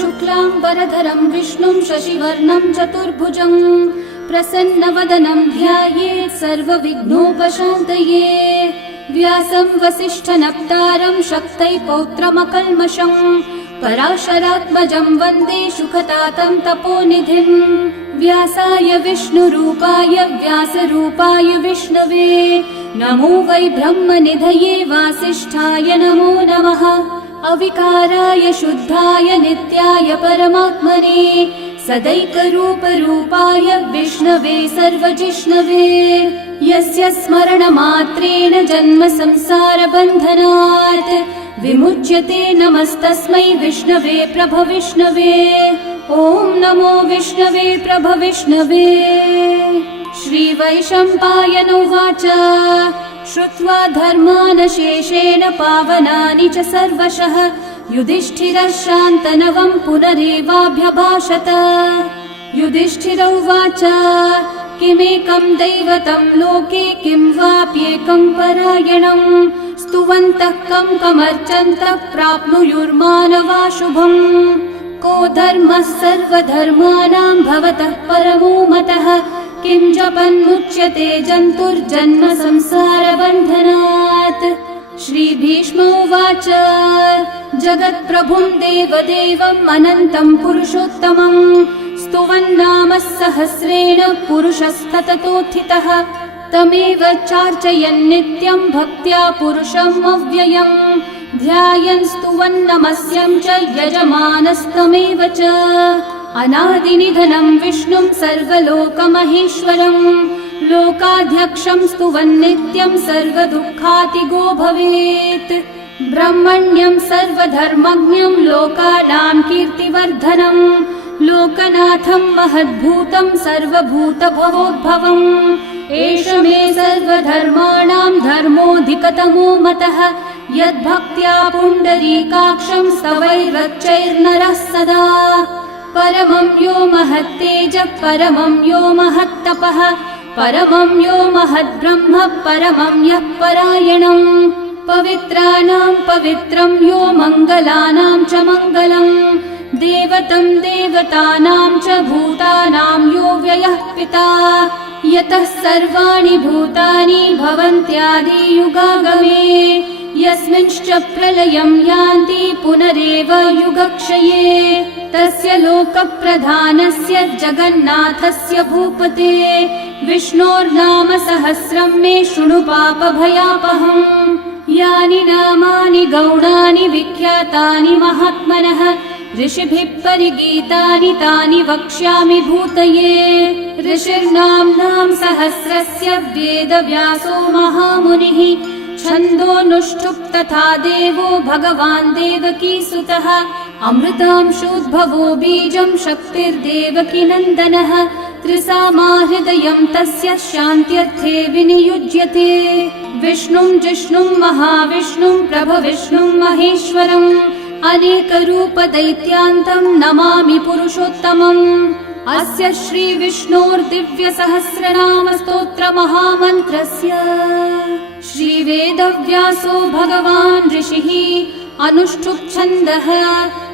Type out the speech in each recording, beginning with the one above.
शुक्लांबरधरं विष्णुं शशिवर्णं चतुर्भुजं प्रसन्नवदनं ध्यायेत् सर्वविघ्नोपशान्तये। व्यासं वसिष्ठनप्तारं शक्तै पौत्रमकल्मषं पराशरात्मजं वन्दे शुकतातं तपोनिधिं। व्यासाय विष्णुरूपाय व्यासरूपाय विष्णवे नमो वै ब्रह्मनिधये वासिष्ठाय नमो नमः। अविकाराय शुद्धाय नित्याय परमात्मने सदैकरूपरूपाय विष्णवे सर्वजिष्णवे। यस्य स्मरणमात्रेण जन्म संसारबन्धनात् विमुच्यते नमस्तस्मै विष्णवे प्रभविष्णवे। ॐ नमो विष्णवे प्रभविष्णवे। श्रीवैशम्पायन उवाच श्रुत्वा धर्मानशेषेण पावनानि च सर्वशः युधिष्ठिरः शान्तनवं पुनरेवाभ्यभाषत। युधिष्ठिर उवाच किमेकं दैवतं लोके किं वाप्येकं परायणं स्तुवन्तः कं कमर्चन्तः प्राप्नुयुर्मानवा शुभम्। को धर्मः सर्वधर्माणां भवतः परमो मतः किं जपन्मुच्यते जन्तुर्जन्म संसारबन्धनात्। श्रीभीष्म उवाच जगत्प्रभुं देवदेवम् अनन्तं पुरुषोत्तमं स्तुवन्नाम सहस्रेण पुरुषस्तततोत्थितः तमेव चार्चयन् नित्यं भक्त्या पुरुषम् अव्ययम् ध्यायन् स्तुवन्नमस्यं च यजमानस्तमेव च। अनादिनिधनं विष्णुं सर्वलोकमहेश्वरं लोकाध्यक्षं स्तुवन्नित्यं सर्वदुःखातिगो भवेत्। ब्रह्मण्यं सर्वधर्मज्ञं लोकानां कीर्तिवर्धनं लोकनाथं महद्भूतं सर्वभूतभवोद्भवम्। एष मे सर्वधर्माणां धर्मोऽधिकतमो मतः यद्भक्त्या पुण्डरीकाक्षं स्तवैरर्चैर्नरः सदा। परमं यो महत्तेजः परमं यो महत्तपः परमं यो महद्ब्रह्म परमं यः परायणम्। पवित्राणां पवित्रं यो मङ्गलानां च मङ्गलम् देवतं देवतानां च भूतानां यो व्ययः पिता यतः सर्वाणि भूतानि भवन्त्यादियुगागमे यस्मिंश्च प्रलयं यान्ति पुनरेव युगक्षये तस्य लोकप्रधानस्य जगन्नाथस्य भूपते विष्णोर्नाम सहस्रं मे शृणु पापभयापहम्। यानि नामानि गौणानि विख्यातानि महात्मनः ऋषिभिः परिगीतानि तानि वक्ष्यामि भूतये। ऋषिर्नाम्नां सहस्रस्य वेदव्यासो महामुनिः छन्दोऽनुष्ठुप् तथा देवो भगवान् देवकीसुतः अमृतांशोद्भवो बीजं शक्तिर्देवकी नन्दनः त्रिसामा हृदयं तस्य शान्त्यर्थे विनियुज्यते। विष्णुं जिष्णुं महाविष्णुं प्रभविष्णुं महेश्वरम् अनेकरूपदैत्यान्तं नमामि पुरुषोत्तमम्। अस्य श्रीविष्णोर्दिव्यसहस्रनामस्तोत्रमहामन्त्रस्य श्रीवेदव्यासो भगवान् ऋषिः अनुष्ठुप्छन्दः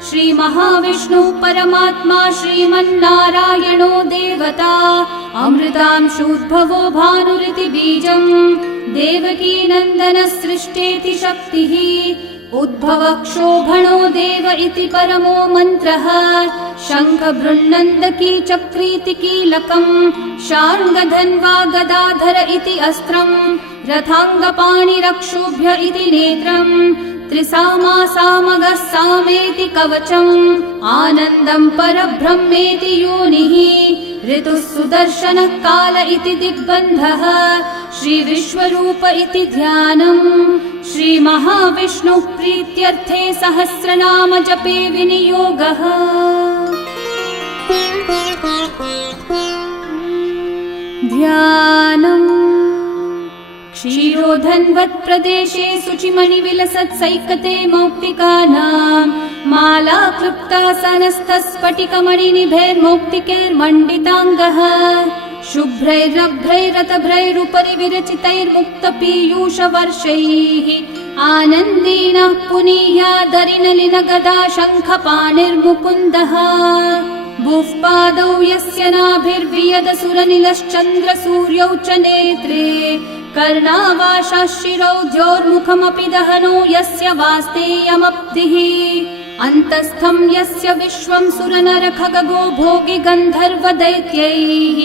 श्रीमहाविष्णुः परमात्मा श्रीमन्नारायणो देवता अमृतांशोद्भवो भानुरिति बीजम् देवकी नन्दनसृष्टेति शक्तिः उद्भवक्षोभणो देव इति परमो मन्त्रः शङ्खबृन्नन्दकी चक्रीति कीलकम् शार्ङ्गधन्वा गदाधर इति अस्त्रम् रथाङ्गपाणिरक्षोभ्य इति नेत्रम् त्रिसामा सामगः सामेति कवचम् आनन्दं परब्रह्मेति योनिः ऋतुः सुदर्शनः काल इति दिग्बन्धः श्रीविश्वरूप इति ध्यानम् श्रीमहाविष्णुः प्रीत्यर्थे सहस्रनाम जपे विनियोगः। ध्यानम् क्षीरोधन्वत्प्रदेशे शुचिमणिविलसत्सैकते मौक्तिकानां माला क्लृप्तासनस्थस्फटिकमणिनिभैर्मौक्तिकैर्मण्डिताङ्गः शुभ्रैरभ्रैरतभ्रैरुपरि विरचितैर्मुक्तपीयूषवर्षैः आनन्देन पुनीयादरिनलिनगदा शङ्खपाणिर्मुकुन्दः भुः पादौ यस्य नाभिर्वियदसुरनिलश्चन्द्रसूर्यौ च नेत्रे कर्णावाशाशिरौ द्योर्मुखमपि दहनो यस्य वास्तेयमब्धिः अन्तस्थं यस्य विश्वं सुरनरखगो भोगि गन्धर्वदैत्यैः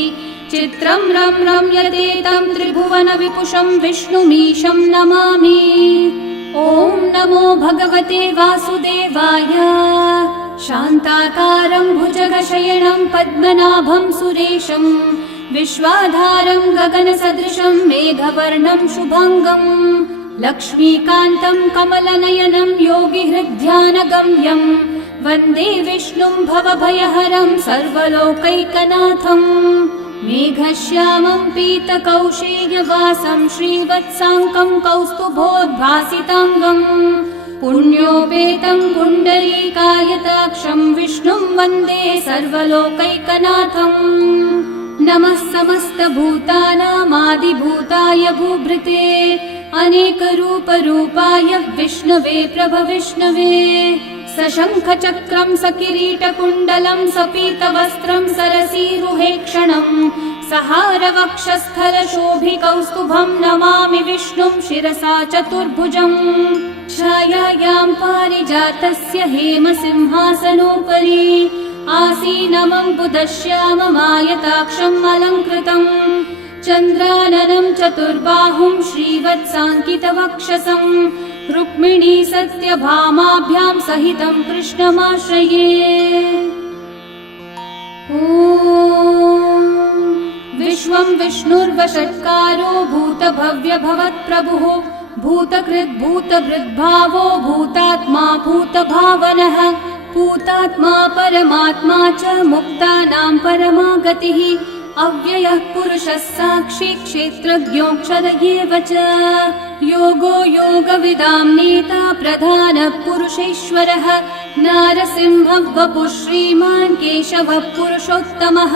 चित्रं रं रम्यतेतं त्रिभुवनविपुषं विष्णुमीशं नमामि। ॐ नमो भगवते वासुदेवाय। शान्ताकारं भुजगशयनं पद्मनाभं सुरेशं विश्वाधारं गगनसदृशं मेघवर्णं शुभाङ्गं लक्ष्मीकान्तं कमलनयनं योगिहृद्ध्यानगम्यं वन्दे विष्णुं भवभयहरं सर्वलोकैकनाथं मेघश्यामं पीतकौशेयवासं श्रीवत्साङ्कं कौस्तुभोद्भासिताङ्गं पुण्योपेतं पुण्डरीकायताक्षं विष्णुं वन्दे सर्वलोकैकनाथं नमः समस्तभूतानामादिभूताय भूभृते अनेकरूपरूपाय विष्णवे प्रभविष्णवे सशङ्खचक्रं सकिरीटकुण्डलं सपीतवस्त्रं सरसीरुहेक्षणं सहारवक्षस्थलशोभिकौस्तुभं नमामि विष्णुं शिरसा चतुर्भुजम् छायायां पारिजातस्य हेमसिंहासनोपरि आसीनमम्बुदश्याममायताक्षम् अलङ्कृतम् चन्द्राननं चतुर्बाहुं श्रीवत्साङ्कितवक्षसं रुक्मिणी सत्यभामाभ्यां सहितं कृष्णमाश्रये। ॐ विश्वं विष्णुर्वषट्कारो भूतभव्यभवत्प्रभुः भूतकृद्भूतभृद्भावो भूतात्मा भूतभावनः भूतात्मा परमात्मा च मुक्तानां परमागतिः अव्ययः पुरुषः साक्षी क्षेत्रज्ञोऽक्षर एव च योगो योगविदां नेता प्रधानः पुरुषेश्वरः नारसिंहः वपुः श्रीमान् केशवः पुरुषोत्तमः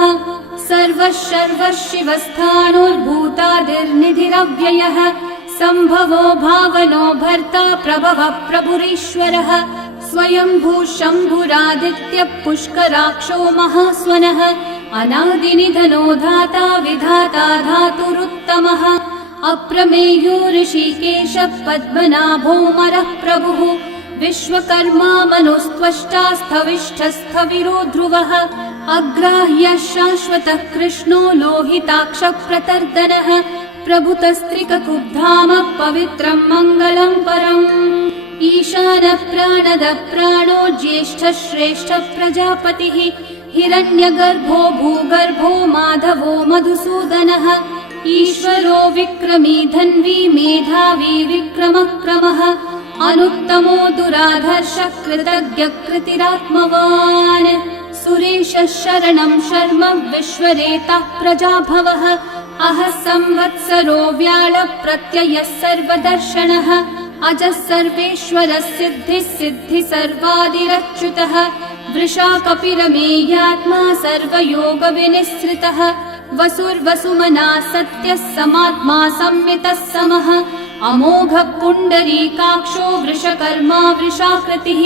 सर्वः शर्वः शिवस्थाणोर्भूतादिर्निधिरव्ययः सम्भवो भावनो भर्ता प्रभवः प्रभुरीश्वरः स्वयंभू शम्भुरादित्यः पुष्कराक्षो महास्वनः अनादिनिधनो धाता विधाता धातुरुत्तमः अप्रमेयो ऋषिकेशः पद्मनाभोऽमरः प्रभुः विश्वकर्मा मनुस्त्वष्टा स्थविष्ठस्थविरो ध्रुवः अग्राह्यः शाश्वतः कृष्णो लोहिताक्षः प्रतर्दनः प्रभुतस्त्रिककुब्धामः पवित्रं मङ्गलं परम् ईशानः प्राणदः प्राणो ज्येष्ठः श्रेष्ठः प्रजापतिः हिरण्यगर्भो भूगर्भो माधवो मधुसूदनः ईश्वरो विक्रमी धन्वी मेधावी विक्रमक्रमः अनुत्तमो दुराधर्षः कृतज्ञः कृतिरात्मवान् सुरेशः शरणं शर्म विश्वरेतः प्रजाभवः अहः संवत्सरो व्याळः प्रत्ययः सर्वदर्शनः अजः सर्वेश्वरः सिद्धिः सिद्धि सर्वादिरच्युतः वृषा कपिरमेयात्मा सर्वयोगविनिःसृतः वसुर्वसुमना सत्यः समात्मा संवितः समः अमोघः पुण्डरीकाक्षो वृषकर्मा वृषाकृतिः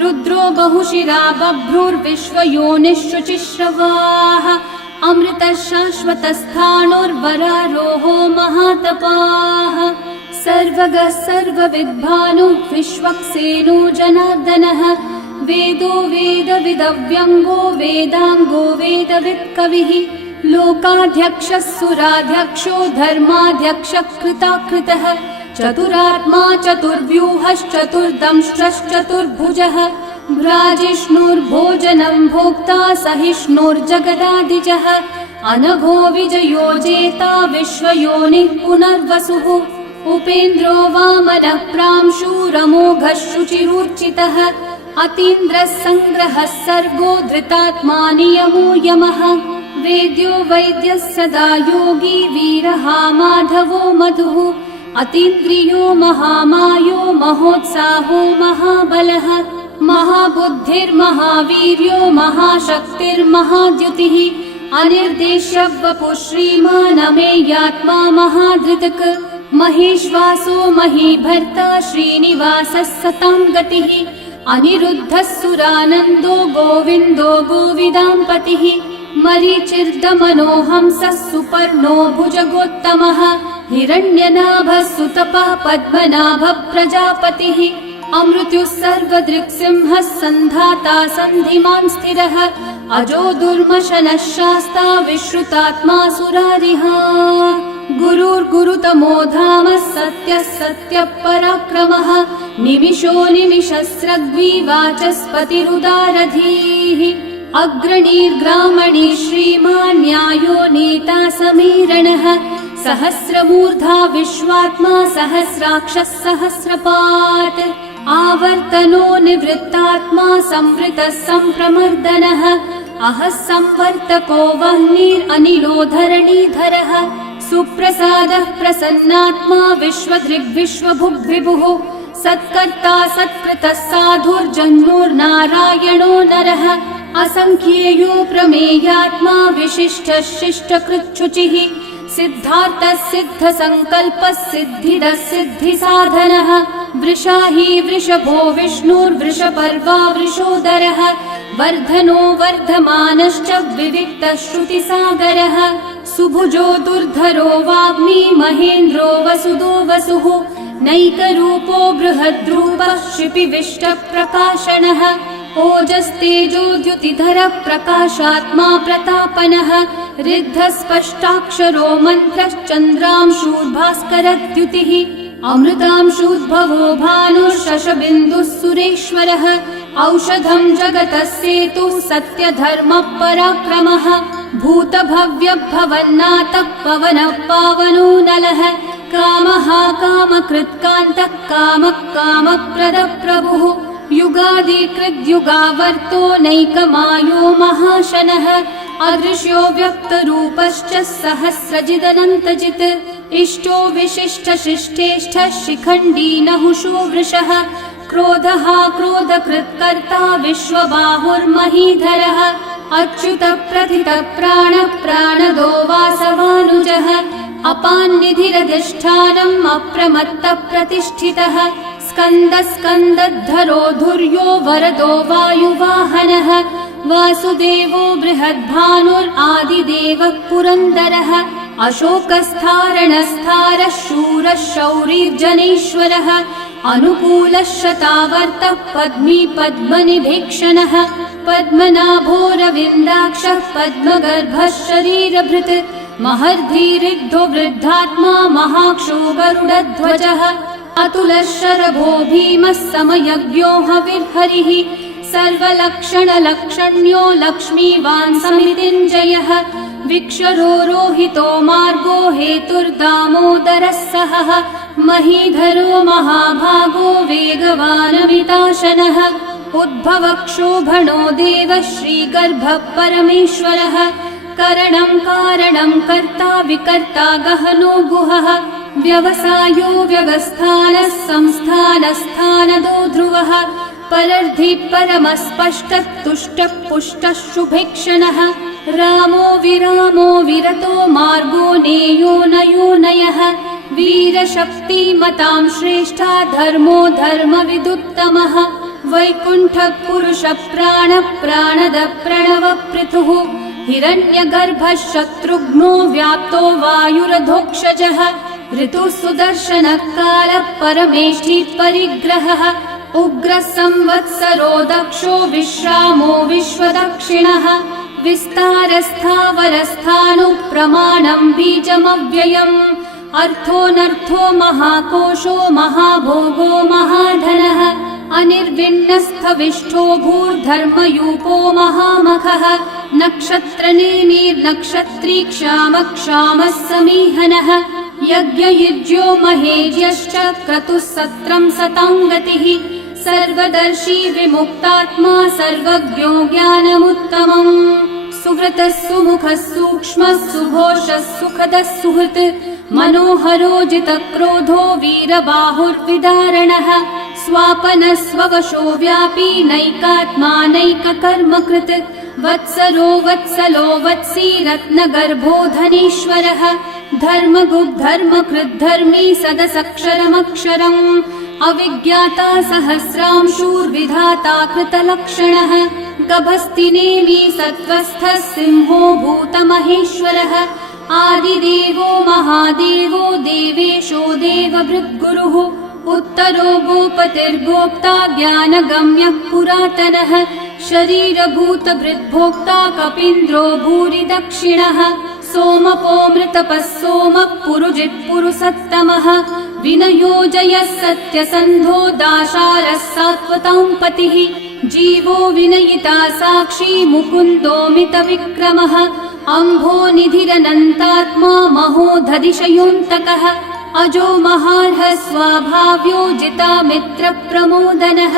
रुद्रो बहुशिरा बभ्रुर्विश्वयोनिः शुचिश्रवाः अमृतः शाश्वतस्थाणोर्वरारोहो महातपाः सर्वगः सर्वविद्भानुः विश्वक्सेनो जनार्दनः वेदो वेदविदव्यङ्गो वेदाङ्गो वेदवित्कविः लोकाध्यक्षः सुराध्यक्षो धर्माध्यक्षः कृताकृतः चतुरात्मा चतुर्व्यूहश्चतुर्दंष्ट्रश्चतुर्भुजः भ्राजिष्णुर्भोजनं भोक्ता सहिष्णुर्जगदादिजः अनघो विजयो जेता विश्वयोनिः पुनर्वसुः उपेन्द्रो वामनः प्रांशुरमोघः शुचिरूर्चितः अतीन्द्रः सङ्ग्रहः सर्गो धृतात्मा नियमो यमः वेद्यो वैद्यः सदा योगी वीरः माधवो मधुः अतीन्द्रियो महामायो महोत्साहो महाबलः महाबुद्धिर्महावीर्यो महाशक्तिर्महाद्युतिः अनिर्देश्य वपुः श्रीमान् अमेयात्मा महाधृतक् महेश्वासो महीभर्ता श्रीनिवासः सतां गतिः अनिरुद्धः सुरानन्दो गोविन्दो गोविदाम्पतिः मरीचिर्दमनोहंसः सुपर्णो भुजगोत्तमः हिरण्यनाभः सुतपः पद्मनाभः प्रजापतिः अमृत्युः सर्वदृक्सिंहः सन्धाता सन्धिमान् स्थिरः अजो दुर्मशनः शास्ता विश्रुतात्मा सुरारिः गुरुर्गुरुतमो धामः सत्यः सत्यः पराक्रमः निमिषो निमिषस्रग्वी वाचस्पतिरुदारधीः अग्रणीर्ग्रामणी श्रीमान् न्यायो नेता समीरणः सहस्रमूर्धा विश्वात्मा सहस्राक्षः सहस्रपात् आवर्तनो निवृत्तात्मा संवृतः सम्प्रमर्दनः अहः संवर्तको वह्निरनिलो धरणीधरः सुप्रसादः प्रसन्नात्मा विश्वदृग्विश्वभुग्विभुः सत्कर्ता सत्कृतः साधुर्जन्मोर्नारायणो नरः असंख्येयो प्रमेयात्मा विशिष्टः शिष्टकृच्छुचिः सिद्धार्थः सिद्धसङ्कल्पः सिद्धिदः सिद्धिसाधनः वृषाही वृषभो विष्णुर्वृषपर्वा वृषोदरः वर्धनो वर्धमानश्च विविक्तः श्रुतिसागरः सुभुजो दुर्धरो वाग्मी महेन्द्रो वसुदो वसुः नैकरूपो बृहद्रूपः शिपिविष्टप्रकाशनः ओजस्तेजोद्युतिधरः प्रकाशात्मा प्रतापनः ऋद्धस्पष्टाक्षरो मन्त्रश्चन्द्रांशूर्भास्करद्युतिः अमृतांशूद्भवो भानुर्शशबिन्दुः सुरेश्वरः औषधं जगतः सेतुः सत्यधर्मः पराक्रमः भूतभव्यभवन्नाथः पवनः पावनो नलः कामः कामकृत्कान्तः कामः कामप्रदः प्रभुः युगादिकृद्युगावर्तो नैकमायो महाशनः अदृश्यो व्यक्तरूपश्च सहस्रजिदनन्तजित् इष्टो विशिष्टशिष्टेष्ठः शिखण्डी नहुषो वृषः क्रोधः क्रोधकृत्कर्ता विश्वबाहुर्महीधरः अच्युतः प्रथितः प्राणः प्राणदो वासवानुजः अपान्निधिरधिष्ठानम् अप्रमत्तः प्रतिष्ठितः स्कन्दस्कन्दद्धरो धुर्यो वरदो वायुवाहनः वासुदेवो बृहद्भानुरादिदेवः पुरन्दरः अशोकस्थारणस्थारः शूरः शौरिर्जनेश्वरः अनुकूलः शतावर्तः पद्मी पद्मनिभीक्षणः पद्मनाभोरविन्दाक्षः पद्मगर्भः शरीरभृत् महर्धिरिग्धो वृद्धात्मा महाक्षो गरुडध्वजः अतुलः शरभो भीमः समयज्ञो हविर्हरिः सर्वलक्षणलक्षण्यो लक्ष्मीवान् समितिञ्जयः विक्षरो रोहितो मार्गो हेतुर्दामोदरः सहः महीधरो महाभागो वेगवानमिताशनः उद्भवक्षोभणो देवः श्रीगर्भः परमेश्वरः करणं कारणं कर्ता विकर्ता गहनो गुहः व्यवसायो व्यवस्थानः संस्थानस्थानदो ध्रुवः परर्धि परमस्पष्टः तुष्टः पुष्टः शुभेक्षणः रामो विरामो विरतो मार्गो नेयो नयो नयः वीरशक्तिमतां श्रेष्ठा धर्मो धर्मविदुत्तमः वैकुण्ठः पुरुषः प्राणः प्राणदः प्रणवः पृथुः हिरण्यगर्भः शत्रुघ्नो व्याप्तो वायुरधोक्षजः ऋतुः सुदर्शनः कालः परमेष्ठिः परिग्रहः उग्रः संवत्सरो दक्षो विश्रामो विश्वदक्षिणः विस्तारस्थावरस्थाणुः प्रमाणं बीजमव्ययम् अर्थोऽनर्थो महाकोशो महाभोगो महाधनः अनिर्विण्णस्थविष्ठो भूर्धर्मयूपो महामखः नक्षत्रनेमिर्नक्षत्री क्षामः समीहनः यज्ञयुज्यो महेज्यश्च क्रतुः सत्रं सताङ्गतिः सर्वदर्शी विमुक्तात्मा सर्वज्ञो ज्ञानमुत्तमम् सुव्रतः सुमुखः सूक्ष्मः सुघोषः सुखदः सुहृत् मनोहरोजितक्रोधो वीरबाहुर्विदारणः स्वापनः स्ववशो व्यापी नैकात्मा नैककर्मकृत् वत्सरो वत्सलो वत्सी रत्नगर्भो धनीश्वरः धर्मगुग्धर्मकृद्धर्मी सदसक्षरमक्षरम् अविज्ञाता सहस्रांशूर्विधाता कृतलक्षणः गभस्तिनेमि सत्त्वस्थः सिंहो भूतमहेश्वरः आदिदेवो महादेवो देवेशो देवभृद्गुरुः उत्तरो गोपतिर्गोप्ता ज्ञानगम्यः पुरातनः शरीरभूतभृद्भोक्ता कपीन्द्रो भूरि दक्षिणः सोमपोमृतपः सोमः पुरुजित्पुरुसत्तमः विनयोजयः सत्यसन्धो दाशारः सात्वतां पतिः जीवो विनयिता साक्षी मुकुन्दोमितविक्रमः अम्भो निधिरनन्तात्मा महोदधिशयोऽन्तकः अजो महार्हः स्वाभाव्यो जितामित्रप्रमोदनः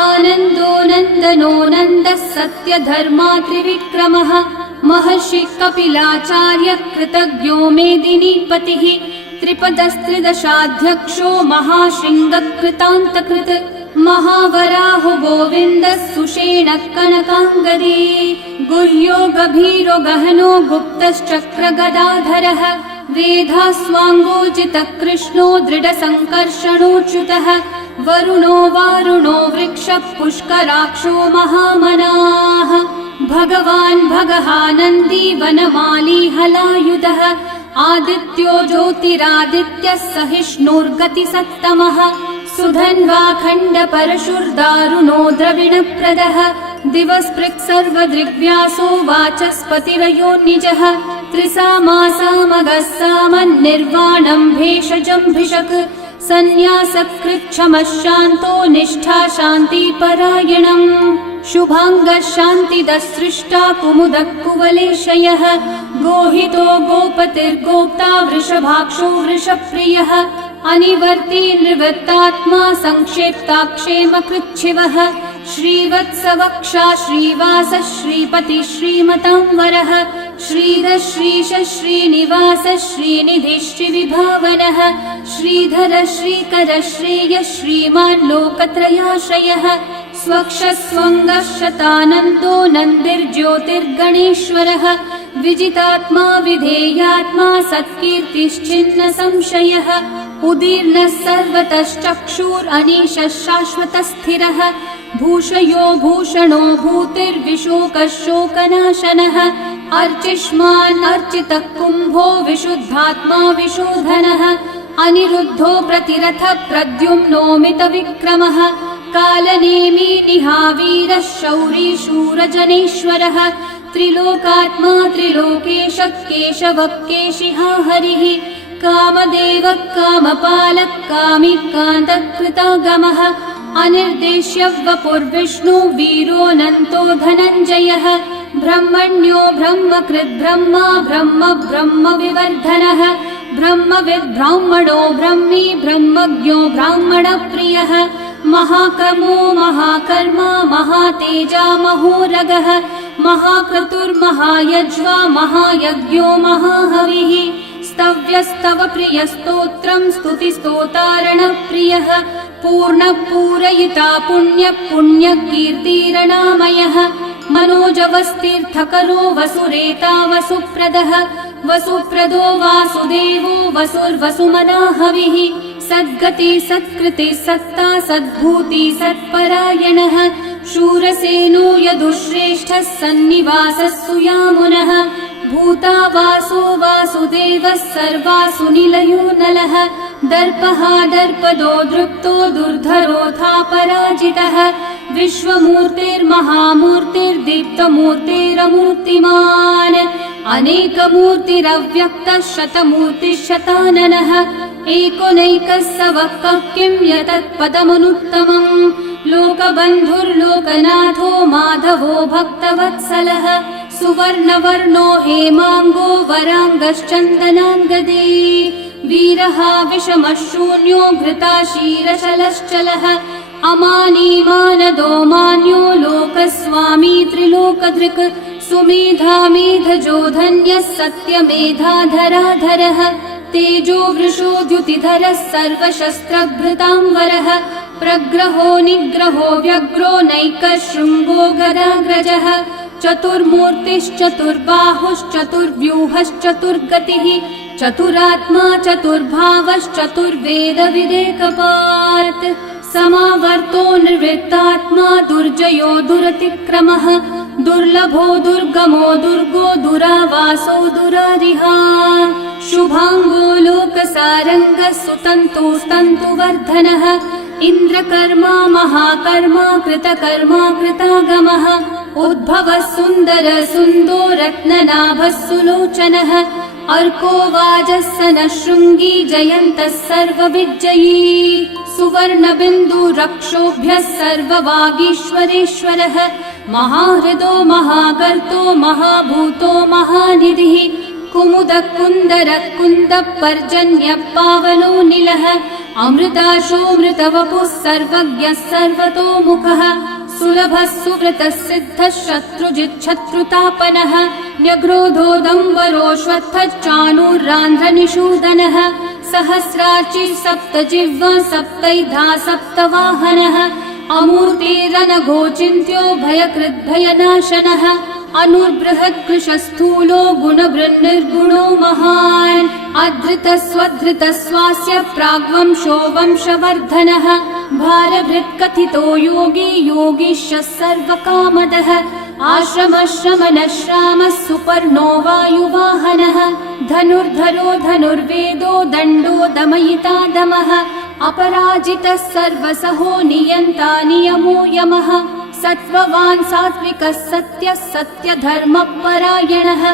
आनन्दो नन्दनो नन्दः सत्यधर्मात्रिविक्रमः महर्षिः कपिलाचार्यः कृतज्ञो मेदिनीपतिः त्रिपदस्त्रिदशाध्यक्षो महाशृङ्गकृतान्तकृत् महावराहो गोविन्दः सुषेणः कनकाङ्गदी गुह्यो गभीरो गहनो गुप्तश्चक्रगदाधरः वेधास्वाङ्गोजितः कृष्णो दृढसङ्कर्षणोच्युतः वरुणो वारुणो वृक्षः पुष्कराक्षो महामनाः भगवान् भगहानन्दी वनमाली हलायुधः आदित्यो ज्योतिरादित्यः सहिष्णुर्गतिसत्तमः सुधन्वाखण्ड परशुर्दारुणो द्रविणप्रदः दिवस्पृक् सर्वदृग्व्यासो वाचस्पतिरयो निजः त्रिसामासामगः सामन्निर्वाणम् भेषजम्भिषक् सन्न्यासकृच्छमः शान्तो निष्ठा शान्तिपरायणम् शुभाङ्गः शान्तिदः सृष्टा कुमुदः कुवलेशयः गोहितो गोपतिर्गोप्ता वृषभाक्षो वृषप्रियः अनिवर्ती निवृत्तात्मा संक्षेप्ताक्षेमकृच्छिवः श्रीवत्सवक्षा श्रीवासः श्रीपतिः श्रीमतांवरः श्रीधः श्रीशः श्रीनिवासः श्रीनिधिः श्रीविभावनः श्रीधरः श्रीकरः श्रेयः श्रीमान् लोकत्रयाश्रयः स्वक्षः स्वङ्गः शतानन्दो नन्दिर्ज्योतिर्गणेश्वरः विजितात्मा विधेयात्मा सत्कीर्तिश्चिन्न संशयः उदीर्णः सर्वतश्चक्षुरनीशः शाश्वतस्थिरः भूषयो भूषणो भूतिर्विशोकः शोकनाशनः अर्चिष्मान् अर्चितः कुम्भो विशुद्धात्मा विशोधनः अनिरुद्धो प्रतिरथ प्रद्युम्नोमितविक्रमः कालनेमी निहावीरः शौरी शूरजनेश्वरः त्रिलोकात्मा त्रिलोकेशः केशवः केशिहा हरिः कामदेवः कामपालः कामिकान्तकृतागमः अनिर्देश्य वपुर्विष्णु वीरोऽनन्तो धनञ्जयः ब्रह्मण्यो ब्रह्मकृद् ब्रह्मा ब्रह्म ब्रह्मविवर्धनः ब्रह्मविद् ब्राह्मणो ब्रह्मी ब्रह्मज्ञो ब्राह्मणप्रियः महाकर्मो महाकर्मा महातेजा महोरगः महाक्रतुर्महायज्वा महायज्ञो महाहविः स्तव्यस्तव प्रियस्तोत्रम् स्तुतिस्तोतारणप्रियः पूर्णपूरयिता पुण्यकीर्तिरणामयः मनोजवस्तीर्थकरो वसुरेता वसुप्रदः वसुप्रदो वासुदेवो वसुर्वसुमनाहविः सद्गति सत्कृति सत्ता सद्भूति सत्परायणः शूरसेनो यदुश्रेष्ठः सन्निवासः सुयामुनः भूता वासो वासुदेवः सर्वासु निलयो नलः दर्पः दर्पदो दृप्तो दुर्धरोऽथा पराजितः विश्वमूर्तिर्महामूर्तिर्दीप्तमूर्तिरमूर्तिमान् अनेकमूर्तिरव्यक्तः शतमूर्तिः शताननः एकोनैकः स वक्कः किं यतत्पदमनुत्तमम् लोकबन्धुर्लोकनाथो माधवो भक्तवत्सलः सुवर्णवर्णो हेमाङ्गो वराङ्गश्चन्दनाङ्गदे वीरः विषमः शून्यो घृताशीरशलश्चलः अमानी मानदो मान्यो लोकस्वामी त्रिलोकधृक् सुमेधामेधजो धन्यः सत्यमेधाधराधरः तेजो वृषोद्युतिधरः सर्वशस्त्रभृताम्बरः प्रग्रहो निग्रहो व्यग्रो नैकः शृङ्गो गदाग्रजः चतुर्मूर्तिश्चतुर्बाहुश्चतुर्व्यूहश्चतुर्गतिः चतुरात्मा चतुर्भावश्चतुर्वेदविदेकपात् समावर्तो निर्वृत्तात्मा दुर्जयो दुरतिक्रमः दुर्लभो दुर्गमो दुर्गो दुरावासो दुरारिहा शुभांगो लोकसारंगः सुतन्तुस्तन्तुवर्धनः इन्द्रकर्मा महाकर्मा कृतकर्मा कृतागमः उद्भवः सुन्दर सुन्दो रत्ननाभः सुलोचनः अर्को वाजस्सनः शृङ्गी जयन्तः सर्वविजयी सुवर्णबिन्दुरक्षोभ्यः सर्ववागीश्वरेश्वरः महाहृदो महागर्तो महाभूतो महानिधिः कुमुदः कुन्दरः कुन्दः पर्जन्यः पावनो निलः अमृताशोऽमृतवपुः सर्वज्ञः सर्वतोमुखः सुलभः सुव्रतः सिद्धः शत्रुजिच्छत्रुतापनः न्यग्रोधोदम्बरोऽश्वत्थः चाणूर्रान्ध्रनिषूदनः सहस्रार्ची सप्तजिह्वा सप्तैधा सप्तवाहनः अमूर्तिरनघोचिन्त्यो भयकृद्भयनाशनः अनुर्बृहत्कृशस्थूलो गुणभृन्निर्गुणो महान् अधृतः स्वधृतः स्वास्य प्राग्वंशो वंशवर्धनः भारभृत्कथितो योगी योगीशः सर्वकामदः आश्रमः श्रमणः श्रामः सुपर्णो वायुवाहनः धनुर्धरो धनुर्वेदो दण्डो दमयिता दमः अपराजितः सर्वसहो नियन्ता नियमो यमः सत्त्ववान् सात्विकः सत्यः सत्यधर्मपरायणः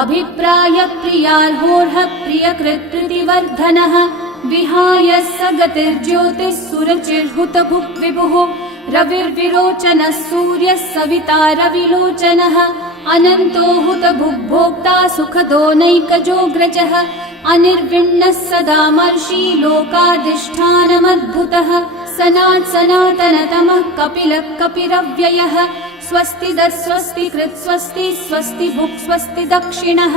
अभिप्रायप्रियार्होर्ह प्रियकृत्प्रीतिवर्धनः विहाय स गतिर्ज्योतिः सुरचिर्हुतभुक् विभुः रविर्विरोचनः सूर्यः सविता रविलोचनः अनन्तो हुतभुग्भोक्ता सुखदो नैकजोऽग्रजः अनिर्विण्णः सदा मर्षि लोकाधिष्ठानमद्भुतः सनात् सनातनतमः कपिलः कपिरव्ययः स्वस्तिदः स्वस्तिकृत् स्वस्ति स्वस्ति भुक् स्वस्ति दक्षिणः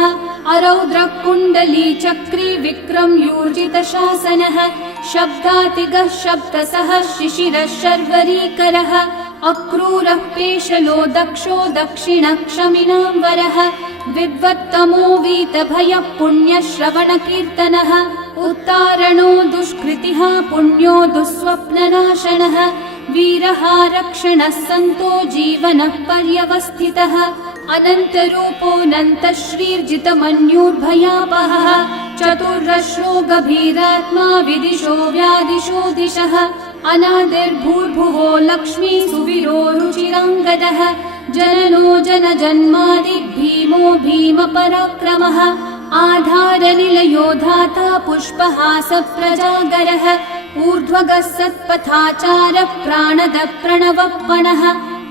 अरौद्रः कुण्डली चक्री विक्रम यूर्जितशासनः शब्दातिगः शब्दसः शिशिरः शर्वरीकरः अक्रूरः पेशलो दक्षो दक्षिणः क्षमिनाम्बरः विद्वत्तमो वीतभयः पुण्यश्रवणकीर्तनः उत्तारणो दुष्कृतिः पुण्यो दुःस्वप्ननाशनः वीरः रक्षणः सन्तो जीवनः पर्यवस्थितः अनन्तरूपोऽनन्तः श्रीर्जितमन्युर्भयापहः चतुर्रश्रो गभीरात्मा विदिशो व्यादिशो दिशः अनादिर्भूर्भुवो लक्ष्मी सुवीरो रुचिराङ्गदः जननो जनजन्मादि भीमो भीमपराक्रमः आधारनिलयो धाता पुष्पहासः प्रजागरः ऊर्ध्वगः सत्पथाचारः प्राणदः प्रणवप्पणः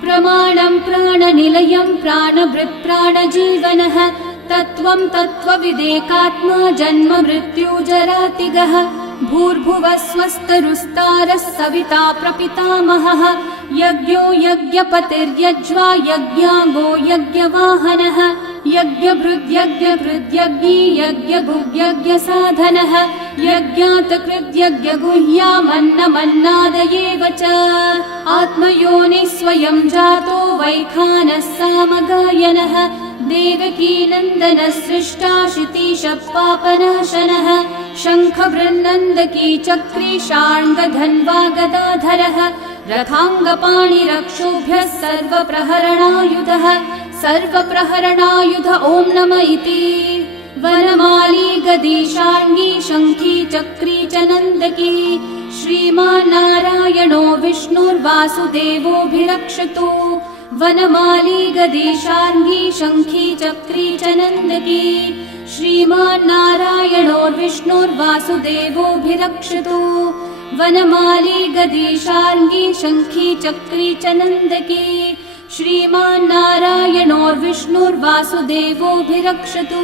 प्रमाणं प्राणनिलयं प्राणभृत् प्राणजीवनः तत्त्वं तत्त्वविदेकात्मा जन्म मृत्युजरातिगः भूर्भुवः स्वस्तरुस्तारः सविता प्रपितामहः यज्ञो यज्ञपतिर्यज्वा यज्ञाङ्गो यज्ञवाहनः यज्ञभृद्यज्ञकृद्यज्ञी यज्ञभुग्यज्ञसाधनः यज्ञातकृद्यज्ञगुह्यामन्नमन्नादयेव च आत्मयोनिः स्वयं जातो वैखानः सामगायनः देवकीनन्दनः सृष्टा शितीशः पापनाशनः शङ्खबृन्नन्दकी चक्री शार्ङ्गधन्वा गदाधरः रथाङ्गपाणिरक्षोभ्यः सर्वप्रहरणायुधः सर्वप्रहरणायुध ॐ नम इति वनमाली गदी शार्ङ्गी शङ्खी चक्री च नन्दकी श्रीमान्नारायणो विष्णुर्वासुदेवोऽभिरक्षतु वनमाली गदी शार्ङ्गी शङ्खी चक्री च नन्दकी श्रीमान्नारायणो विष्णुर्वासुदेवोऽभिरक्षतु वनमाली गदी शार्ङ्गी शङ्खी चक्री च नन्दकी श्रीमान्नारायणो विष्णुर्वासुदेवोऽभिरक्षतु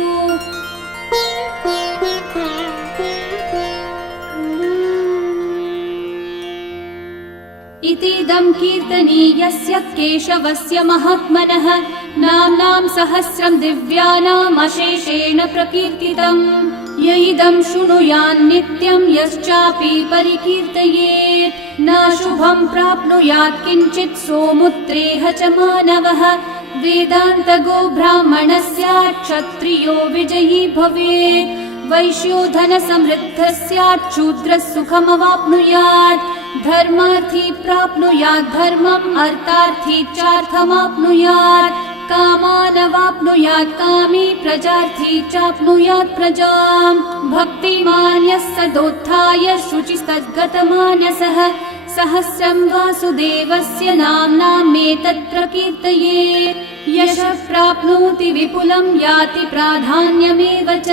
इतीदं कीर्तनीयस्य केशवस्य महात्मनः नाम्नां सहस्रं दिव्यानाम् अशेषेण प्रकीर्तितम्। य इदं शृणुयान्नित्यं यश्चापि परिकीर्तयेत् न शुभं प्राप्नुयात् किञ्चित् सोमुत्रेह च मानवः। वेदान्तगो ब्राह्मणः स्यात् क्षत्रियो विजयी भवेत्। वैश्यो धनसमृद्धः स्यात् शूद्रः सुखमवाप्नुयात्। धर्मार्थी प्राप्नुयात् धर्मम् अर्थार्थी चार्थमाप्नुयात्। कामानवाप्नुयात् कामी प्रजार्थी चाप्नुयात् प्रजाम्। भक्तिमान् यः सदोत्थाय शुचिस्तद्गतमानसः सहस्रं वासुदेवस्य नाम्नामेतत् प्रकीर्तयेत्। यशः प्राप्नोति विपुलं याति प्राधान्यमेव च।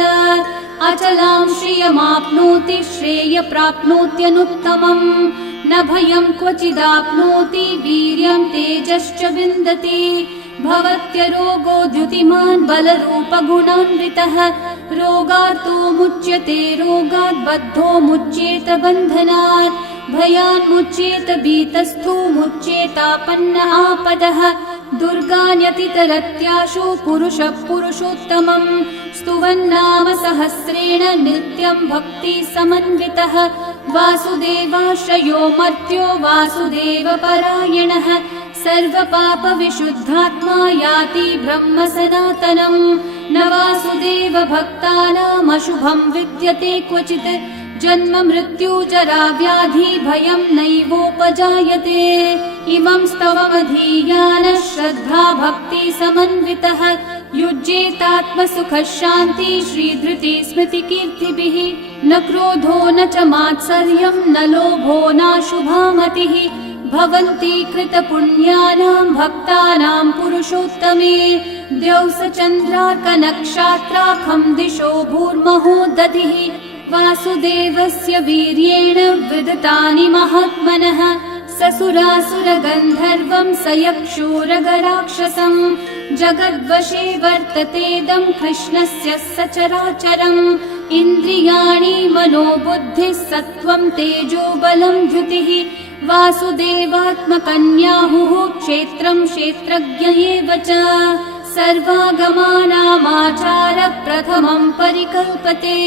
अचलां श्रियमाप्नोति श्रेय प्राप्नोत्यनुत्तमम्। न भयं क्वचिदाप्नोति वीर्यं तेजश्च विन्दति। भवत्यरोगो द्युतिमान् बलरूपगुणान्वितः। रोगार्तो मुच्यते रोगात् बद्धो मुच्येत बन्धनात्। भयान्मुच्येत भीतस्थो मुच्येतापन्न आपदः। दुर्गान्यतितरत्याशु पुरुषः पुरुषोत्तमम्। स्तुवन्नाम सहस्रेण नित्यं भक्ति समन्वितः। वासुदेवाश्रयो मर्त्यो वासुदेवपरायणः। सर्वपापविशुद्धात्मा याति ब्रह्म सनातनम्। न वासुदेव भक्तानामशुभं विद्यते क्वचित्। जन्म मृत्यु जरा व्याधि भयं नैवोपजायते। इमं स्तवमधीयानः श्रद्धा भक्ति समन्वितः। युज्येतात्मसुखः शान्ति श्रीधृति स्मृतिकीर्तिभिः। न क्रोधो न च मात्सर्यं न लोभो नाशुभा मतिः। भवन्ति कृतपुण्यानां भक्तानां पुरुषोत्तमे। द्यौस चन्द्रार्कनक्षत्राखं दिशो भूर्महो दधिः। वासुदेवस्य वीर्येण विदतानि महात्मनः। ससुरासुरगन्धर्वं सयक्षूरगराक्षसं। जगद्वशे वर्ततेदं कृष्णस्य सचराचरम्। इन्द्रियाणि मनोबुद्धिः सत्त्वं तेजो बलं द्युतिः। वासुदेवात्मकन्याहुः क्षेत्रं क्षेत्रज्ञ एव च। सर्वागमानामाचार प्रथमं परिकल्पते।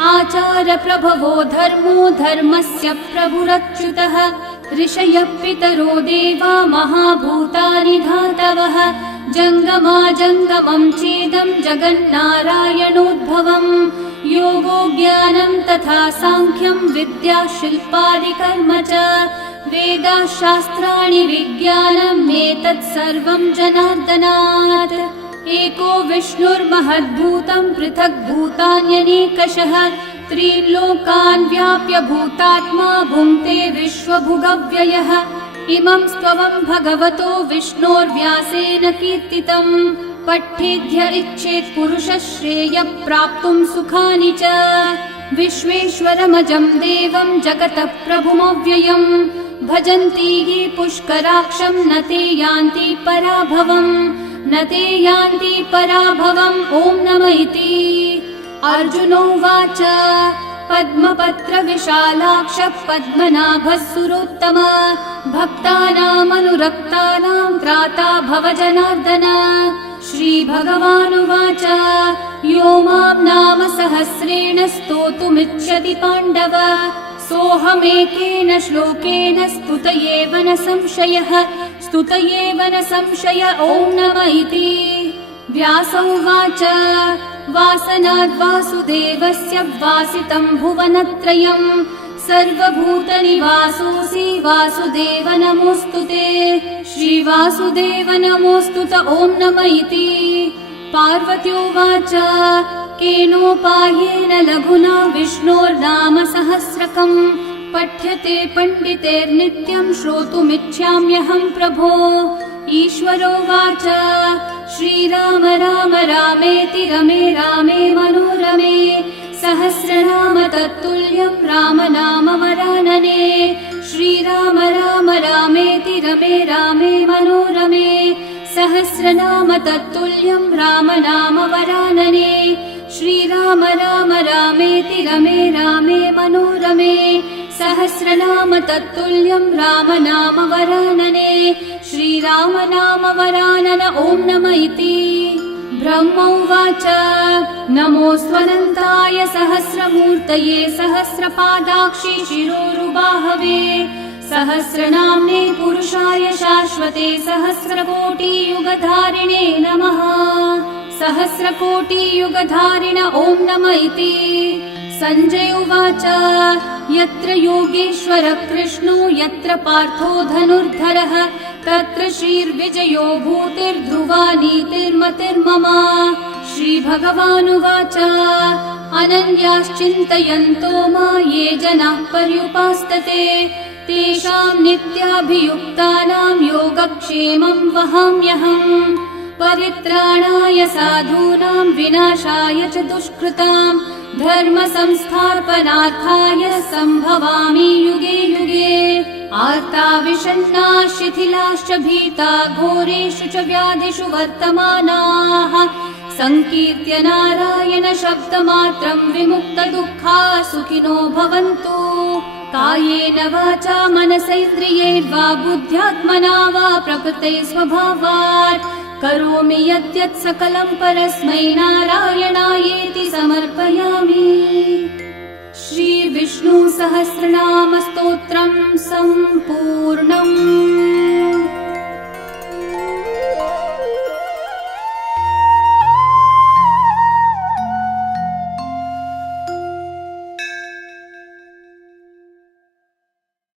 आचार प्रभवो धर्मो धर्मस्य प्रभुरच्युतः। ऋषयः पितरो देवा महाभूतानि धातवः। जङ्गमाजङ्गमं चेदं जगन्नारायणोद्भवम्। योगो ज्ञानं तथा साङ्ख्यं विद्या शिल्पादिकर्म च। वेदाः शास्त्राणि विज्ञानम् एतत् सर्वं जनार्दनात्। एको विष्णुर्महद्भूतं पृथक् भूतान्यनेकशः। त्रीन् लोकान् व्याप्य भूतात्मा भुङ्क्ते विश्वभुगव्ययः। इमं स्तवं भगवतो विष्णोर्व्यासेन कीर्तितम्। पठ्येद्य इच्छेत् पुरुषः श्रेय प्राप्तुं सुखानि च। विश्वेश्वरमजं देवं जगतः प्रभुमव्ययम्। भजन्ति ये पुष्कराक्षं न ते यान्ति पराभवम्। न ते यान्ति पराभवम्। ॐ नमः इति। अर्जुनोवाच पद्मपत्र विशालाक्ष पद्मनाभः सुरोत्तम। भक्तानामनुरक्तानां त्राता भव जनार्दन। श्रीभगवानुवाच यो मां नाम सहस्रेण स्तोतुमिच्छति पाण्डव। सोऽहमेकेन श्लोकेन स्तुतयेव न संशयः। स्तुतयेव न संशय। ॐ नमः इति। व्यास उवाच वासनाद् वासुदेवस्य वासितं भुवनत्रयम्। सर्वभूतनिवासोऽसि वासुदेव नमोऽस्तुते। श्रीवासुदेव नमोऽस्तुत। ॐ नमः इति। पार्वत्योवाच केनोपायेन लघुना विष्णोर्नाम सहस्रकम्। पठ्यते पण्डितेर्नित्यं श्रोतुमिच्छाम्यहं प्रभो। ईश्वरोवाच श्रीराम राम रामेति रमे रामे मनोरमे। सहस्रनाम तत्तुल्यं राम नाम वरानने। श्रीराम राम रामेति रमे रामे मनोरमे। सहस्रनाम तत्तुल्यं राम नाम वरानने। श्रीराम राम रामेति रमे रामे मनोरमे। सहस्रनाम तत्तुल्यं रामनाम वरानने श्रीरामनाम वरानन ॐ नम इति। ब्रह्म उवाच नमोऽस्त्वनन्ताय सहस्रमूर्तये सहस्रपादाक्षि शिरोरुबाहवे सहस्रनाम्ने पुरुषाय शाश्वते सहस्रकोटियुगधारिणे नमः। सहस्रकोटियुगधारिण ॐ नम इति। सञ्जय उवाच यत्र योगेश्वर कृष्णो यत्र पार्थो धनुर्धरः तत्र श्रीर्विजयो भूतिर्ध्रुवा नीतिर्मतिर्मम। श्रीभगवानुवाच अनन्याश्चिन्तयन्तो मा ये जनाः पर्युपासते तेषां नित्याभियुक्तानां योगक्षेमं वहाम्यहम्। परित्राणाय साधूनां विनाशाय च दुष्कृतां धर्म संस्थापनार्थाय सम्भवामि युगे युगे। आर्ता विषण्णा शिथिलाश्च भीता घोरेषु च व्याधिषु वर्तमानाः संकीर्त्य नारायण शब्दमात्रं विमुक्तदुःखा सुखिनो भवन्तु। कायेन वाचा मनसैन्द्रियैर्वा बुद्ध्यात्मना वा प्रकृते स्वभावात् करोमि यद्यत् सकलं परस्मै नारायणायेति समर्पयामि। श्रीविष्णु सहस्रनाम स्तोत्रं सम्पूर्णम्।